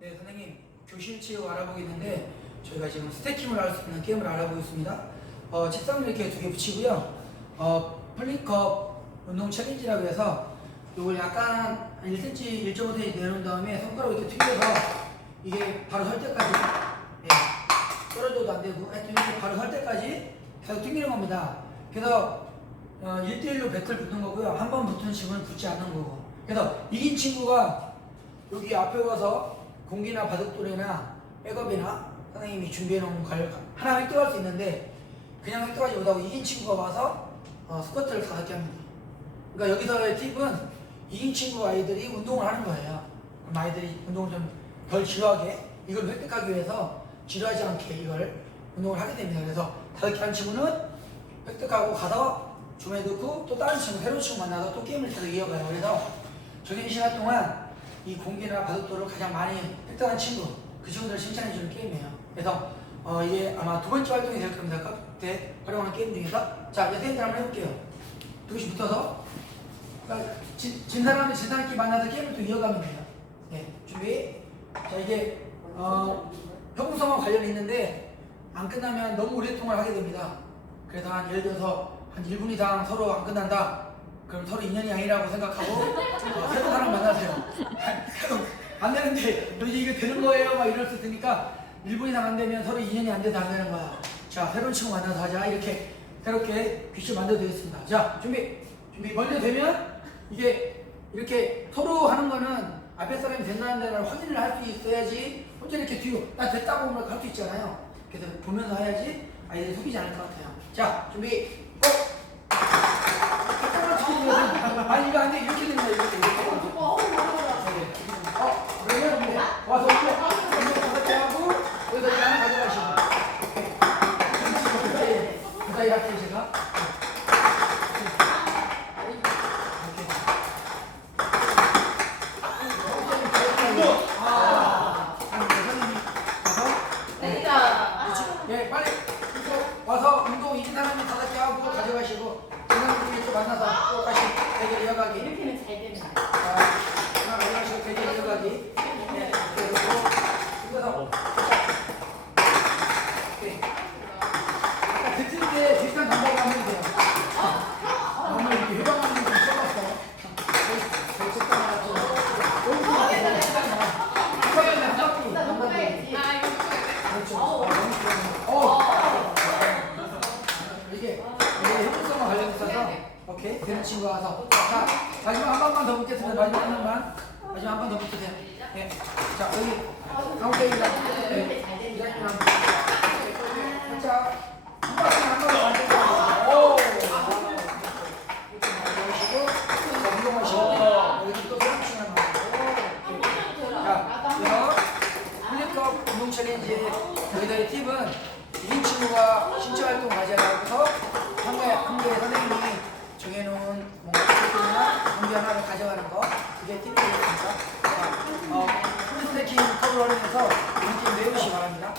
네, 선생님 교실 체육 알아보고 있는데 저희가 지금 스태킹을 할 수 있는 게임을 알아보고 있습니다. 어, 책상을 이렇게 두 개 붙이고요. 어, 플리컵 운동 챌린지라고 해서 이걸 약간 한 1cm, 1.5cm 내놓은 다음에 손가락 이렇게 튕겨서 이게 바로 설 때까지 예, 떨어져도 안 되고 하여튼 이렇게 바로 설 때까지 계속 튕기는 겁니다. 그래서 어, 1대1로 배틀 붙는 거고요. 한 번 붙은 친구는 붙지 않는 거고. 그래서 이긴 친구가 여기 앞에 와서 공기나 바둑돌이나 백업이나 선생님이 준비해 놓은 걸 하나 획득할 수 있는데 그냥 획득하지 못하고 이긴 친구가 와서 어, 스쿼트를 다섯 개 합니다. 그러니까 여기서의 팁은 이긴 친구 아이들이 운동을 하는 거예요. 그럼 아이들이 운동을 좀 덜 지루하게 이걸 획득하기 위해서 지루하지 않게 이걸 운동을 하게 됩니다. 그래서 다섯 개 한 친구는 획득하고 가서 주머니에 넣고 또 다른 친구, 새로운 친구 만나서 또 게임을 계속 이어가요. 그래서 적용 시간 동안 이 공기나 바둑돌을 가장 많이 획득한 친구, 그 친구들을 칭찬해주는 게임이에요. 그래서 어, 이게 아마 두 번째 활동이 될 겁니다. 그때 활용하는 게임 중에서. 자, 이제 테이블 한번 해볼게요. 두 개씩 붙어서. 그러니까 진, 사람끼리 만나서 게임을 또 이어가면 돼요. 네, 준비. 자, 이게 어, 형성과 관련이 있는데 안 끝나면 너무 오랫동안 하게 됩니다. 그래서 한 예를 들어서 한 1분 이상 서로 안 끝난다. 그럼 서로 인연이 아니라고 생각하고 어, 새로운 사람 만나세요. 계속 안 되는데 이제 이게 되는 거예요? 막 이럴 수 있으니까 1분 이상 안 되면 서로 인연이 안 돼서 안 되는 거야. 자, 새로운 친구 만나서 하자. 이렇게 새롭게 귀신 만들어 드리겠습니다. 자, 준비. 준비. 먼저 되면 이게 이렇게 서로 하는 거는 앞에 사람이 된다는 데를 확인을 할 수 있어야지 혼자 이렇게 뒤로 나 됐다고 하면 갈 수 있잖아요. 그래서 보면서 해야지 아이들이 속이지 않을 것 같아요. 자, 준비. 고! 잠깐만 지금 아니 이거 안 돼. 이렇게 됩니다. 이렇게 이렇게. 어, 그러면 이제 와서 이렇게 이렇게 다섯 개 하고 여기다 이제 하나 가져가시고. 오케이. 그 사이 할게요 제가. 이렇게. 아, 선생님이 가서 예, 빨리 이거 와서 운동 이긴 사람이 다섯 개 하고 가져가시고 지난주에 또 만나서 또 다시 대결 이어가기. 이렇게는 잘 되는 자, 하나 가져가시고 대결 이어가기. 네, 그리고 이거서 오케이. 아까 듣을 돼요. 너무 이렇게 써봤어. 한. 그렇죠. 어, 너무 좋아요. 어. 이게 이게 협동성과 관련해서 오케이 되는 친구가 와서 자 마지막 한 번만 더 붙겠습니다 마지막 한 번만 마지막 한 번 더 붙으세요 네자 여기 가운데 있다 네 이렇게 한 살짝 한 번씩 한 번씩 챌린지 저희들의 팁은 이긴 친구가 신체 활동 과제라고 해서 한개 한 개의 선생님이 정해놓은 뭔가 팁이나 공기 하나를 가져가는 거 그게 팁이겠습니다. 어, 어, 스태킹 커버를 하면서 우리 매우시 바랍니다.